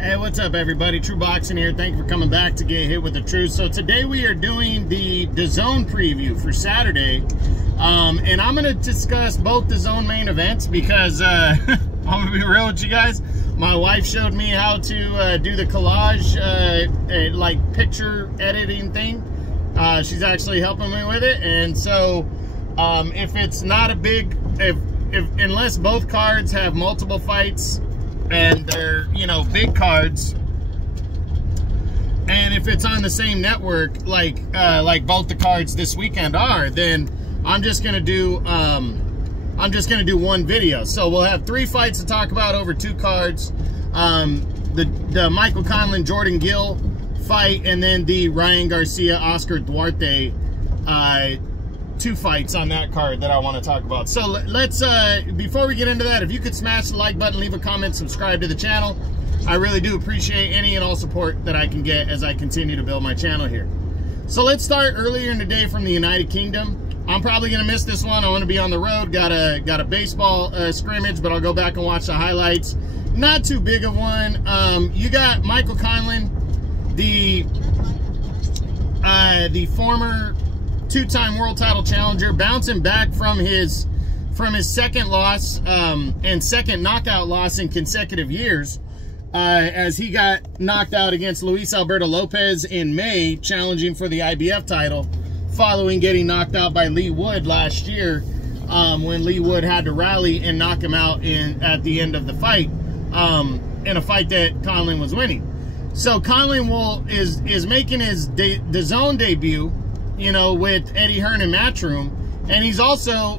Hey, what's up everybody? True Boxing here. Thank you for coming back to Get Hit with the Truth. So today we are doing the DAZN preview for Saturday. And I'm going to discuss both DAZN main events because I'm going to be real with you guys. My wife showed me how to do the collage, like picture editing thing. She's actually helping me with it. And so if it's not a big, unless both cards have multiple fights, and they're, you know, big cards, and if it's on the same network like both the cards this weekend are, then I'm just gonna do one video. So we'll have 3 fights to talk about over 2 cards. The Michael Conlan Jordan Gill fight, and then the Ryan Garcia Oscar Duarte 2 fights on that card that I want to talk about. So let's, before we get into that, if you could smash the like button, leave a comment, subscribe to the channel. I really do appreciate any and all support that I can get as I continue to build my channel here. So let's start earlier in the day from the United Kingdom. I'm probably going to miss this one. I want to be on the road. Got a baseball scrimmage, but I'll go back and watch the highlights. Not too big of one. You got Michael Conlan, the former 2-time world title challenger, bouncing back from his second loss and second knockout loss in consecutive years, as he got knocked out against Luis Alberto Lopez in May, challenging for the IBF title, following getting knocked out by Lee Wood last year, when Lee Wood had to rally and knock him out at the end of the fight, in a fight that Conlan was winning. So Conlan is making his DAZN debut, you know, with Eddie Hearn and Matchroom, and he's also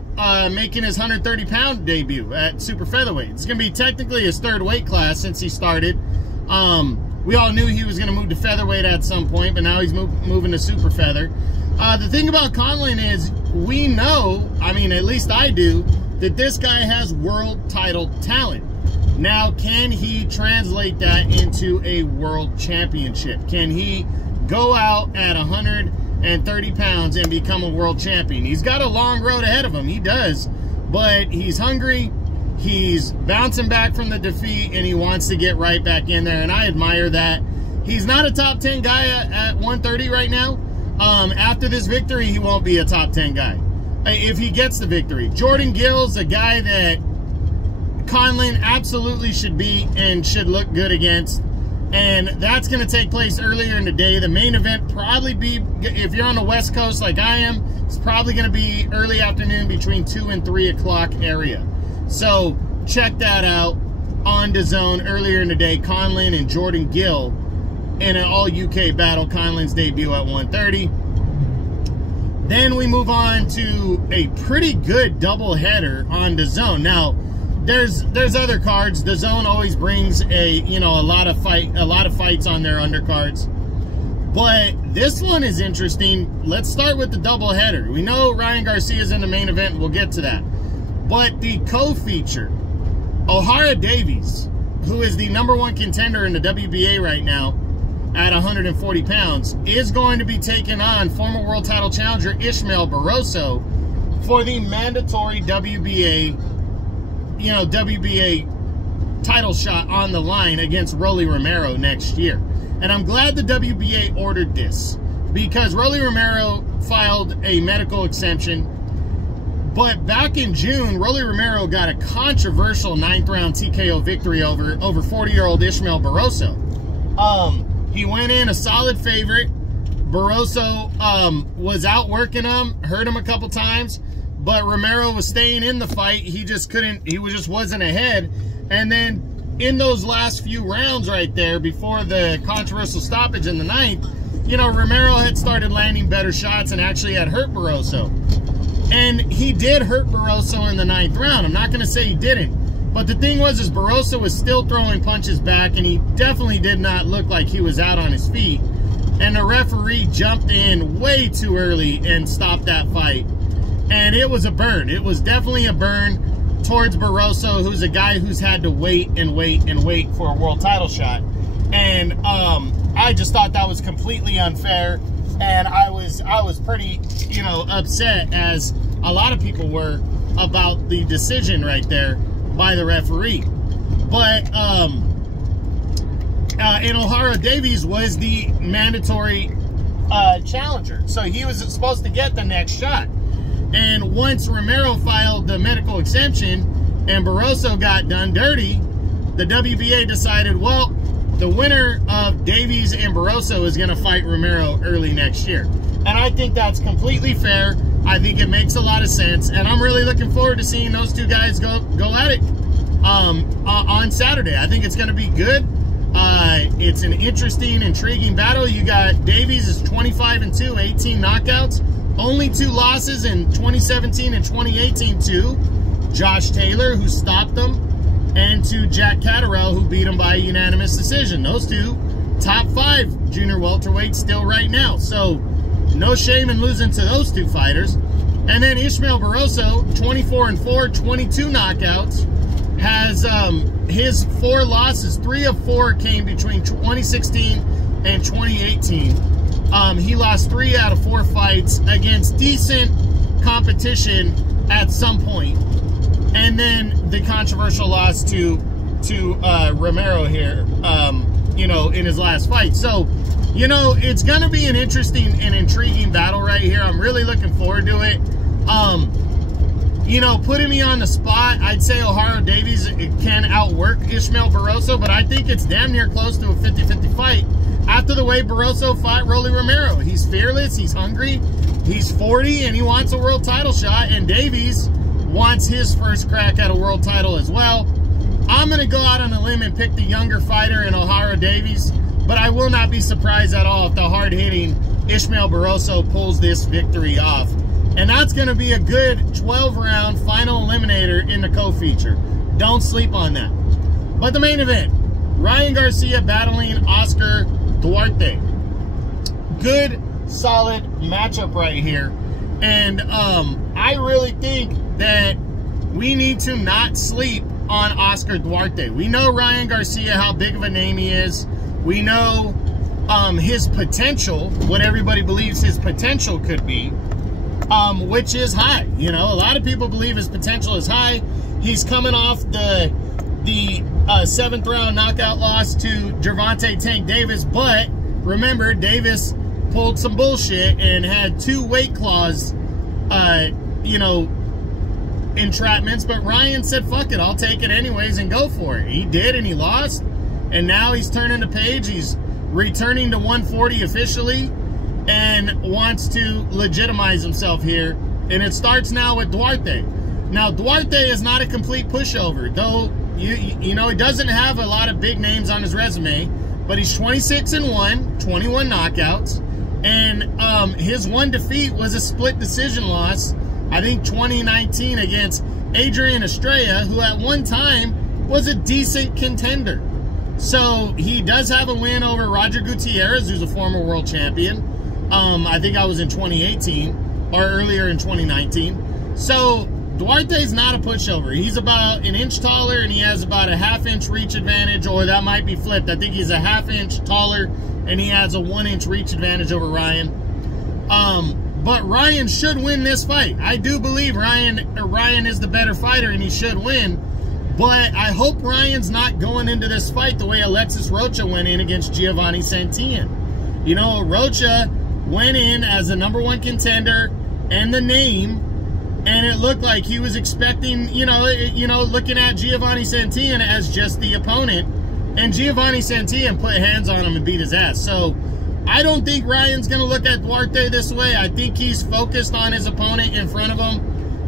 making his 130-pound debut at super featherweight. It's gonna be technically his 3rd weight class since he started. We all knew he was gonna move to featherweight at some point, but now he's moving to super feather. The thing about Conlan is, we know, I mean, at least I do, that this guy has world title talent. Now, can he translate that into a world championship? Can he go out at 130 pounds and become a world champion? He's got a long road ahead of him, he does, but he's hungry, he's bouncing back from the defeat, and he wants to get right back in there, and I admire that. He's not a top 10 guy at 130 right now. After this victory, he won't be a top 10 guy if he gets the victory. Jordan Gill's a guy that Conlan absolutely should beat and should look good against. And that's going to take place earlier in the day. The main event probably be, if you're on the West Coast like I am, it's probably going to be early afternoon between 2 and 3 o'clock area. So check that out on DAZN earlier in the day. Conlan and Jordan Gill in an all-UK battle. Conlan's debut at 130. Then we move on to a pretty good doubleheader on DAZN. Now, there's other cards. DAZN always brings a lot of fights on their undercards, but this one is interesting. Let's start with the doubleheader. We know Ryan Garcia is in the main event. We'll get to that, but the co-feature, O'Hara Davies, who is the #1 contender in the WBA right now at 140 pounds, is going to be taking on former world title challenger Ishmael Barroso for the mandatory WBA title shot on the line against Rolly Romero next year. And I'm glad the WBA ordered this, because Rolly Romero filed a medical exemption, but back in June, Rolly Romero got a controversial 9th-round TKO victory over 40-year-old Ishmael Barroso. He went in a solid favorite. Barroso was outworking him, hurt him a couple times, but Romero was staying in the fight. He just couldn't, he just wasn't ahead. And then in those last few rounds right there, before the controversial stoppage in the 9th, you know, Romero had started landing better shots and actually had hurt Barroso. And he did hurt Barroso in the 9th round. I'm not going to say he didn't. But the thing was, is Barroso was still throwing punches back, and he definitely did not look like he was out on his feet. And the referee jumped in way too early and stopped that fight. And it was a burn. It was definitely a burn towards Barroso, who's a guy who's had to wait and wait and wait for a world title shot. And I just thought that was completely unfair. And I was pretty, you know, upset, as a lot of people were, about the decision right there by the referee. But and O'Hara Davies was the mandatory challenger. So he was supposed to get the next shot. And once Romero filed the medical exemption and Barroso got done dirty, the WBA decided, well, the winner of Davies and Barroso is going to fight Romero early next year. And I think that's completely fair. I think it makes a lot of sense. And I'm really looking forward to seeing those two guys go at it on Saturday. I think it's going to be good. It's an interesting, intriguing battle. You got Davies is 25-2, 18 knockouts. Only 2 losses in 2017 and 2018 to Josh Taylor, who stopped them, and to Jack Catterall, who beat him by a unanimous decision. Those two, top 5 junior welterweights still right now. So no shame in losing to those 2 fighters. And then Ishmael Barroso, 24-4, 22 knockouts, has his 4 losses. 3 of 4 came between 2016 and 2018. He lost 3 out of 4 fights against decent competition at some point. And then the controversial loss to Romero here, you know, in his last fight. So, you know, it's going to be an interesting and intriguing battle right here. I'm really looking forward to it. You know, putting me on the spot, I'd say O'Hara Davies can outwork Ishmael Barroso, but I think it's damn near close to a 50-50 fight after the way Barroso fought Rolly Romero. He's fearless, he's hungry, he's 40, and he wants a world title shot, and Davies wants his first crack at a world title as well. I'm going to go out on a limb and pick the younger fighter in O'Hara Davies, but I will not be surprised at all if the hard-hitting Ishmael Barroso pulls this victory off. And that's going to be a good 12-round final eliminator in the co-feature. Don't sleep on that. But the main event, Ryan Garcia battling Oscar Duarte. Good, solid matchup right here. And I really think that we need to not sleep on Oscar Duarte. We know Ryan Garcia, how big of a name he is. We know his potential, what everybody believes his potential could be. Which is high. You know, a lot of people believe his potential is high. He's coming off the 7th round knockout loss to Gervonta Tank Davis, but remember, Davis pulled some bullshit and had 2 weight clause, you know, entrapments, but Ryan said, fuck it, I'll take it anyways and go for it. He did, and he lost, and now he's turning the page. He's returning to 140 officially, and wants to legitimize himself here. And it starts now with Duarte. Now, Duarte is not a complete pushover, though, you know, he doesn't have a lot of big names on his resume, but he's 26-1, 21 knockouts, and his 1 defeat was a split decision loss, I think 2019, against Adrian Estrella, who at one time was a decent contender. So he does have a win over Roger Gutierrez, who's a former world champion. I think I was in 2018 or earlier in 2019. So Duarte's not a pushover. He's about an inch taller and he has about a ½ inch reach advantage, or that might be flipped. I think he's a ½ inch taller and he has a 1 inch reach advantage over Ryan. But Ryan should win this fight. I do believe Ryan is the better fighter and he should win. But I hope Ryan's not going into this fight the way Alexis Rocha went in against Giovanni Santillan. You know, Rocha went in as a #1 contender and the name, and it looked like he was expecting, you know, looking at Giovanni Santillan as just the opponent, and Giovanni Santillan put hands on him and beat his ass. So I don't think Ryan's going to look at Duarte this way. I think he's focused on his opponent in front of him,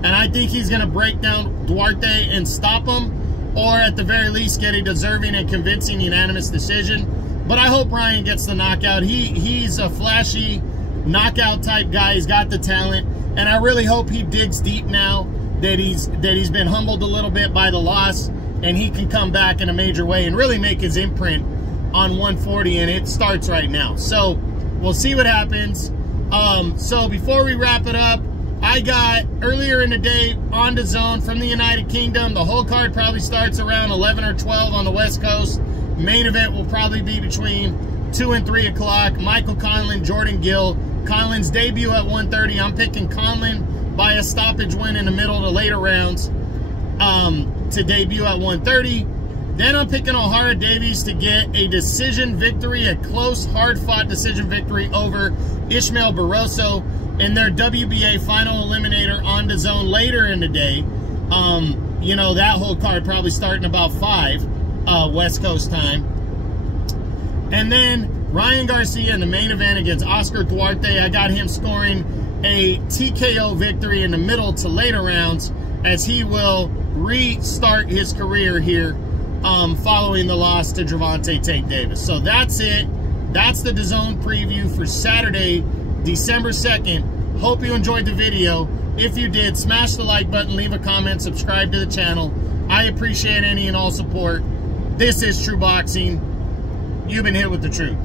and I think he's going to break down Duarte and stop him, or at the very least get a deserving and convincing unanimous decision. But I hope Ryan gets the knockout. He's a flashy knockout type guy. He's got the talent, and I really hope he digs deep now that he's been humbled a little bit by the loss, and he can come back in a major way and really make his imprint on 140, and it starts right now. So we'll see what happens. So before we wrap it up, I got earlier in the day on DAZN from the United Kingdom. The whole card probably starts around 11 or 12 on the West Coast. Main event will probably be between 2 and 3 o'clock. Michael Conlan, Jordan Gill. Conlan's debut at 130. I'm picking Conlan by a stoppage win in the middle of the later rounds to debut at 130. Then I'm picking Ohara Davies to get a decision victory, a close, hard-fought decision victory over Ishmael Barroso in their WBA final eliminator on DAZN later in the day. You know, that whole card probably starting about 5 West Coast time. And then Ryan Garcia in the main event against Oscar Duarte. I got him scoring a TKO victory in the middle to later rounds as he will restart his career here following the loss to Gervonta Tank Davis. So that's it. That's the DAZN preview for Saturday, December 2nd. Hope you enjoyed the video. If you did, smash the like button, leave a comment, subscribe to the channel. I appreciate any and all support. This is True Boxing. You've been hit with the truth.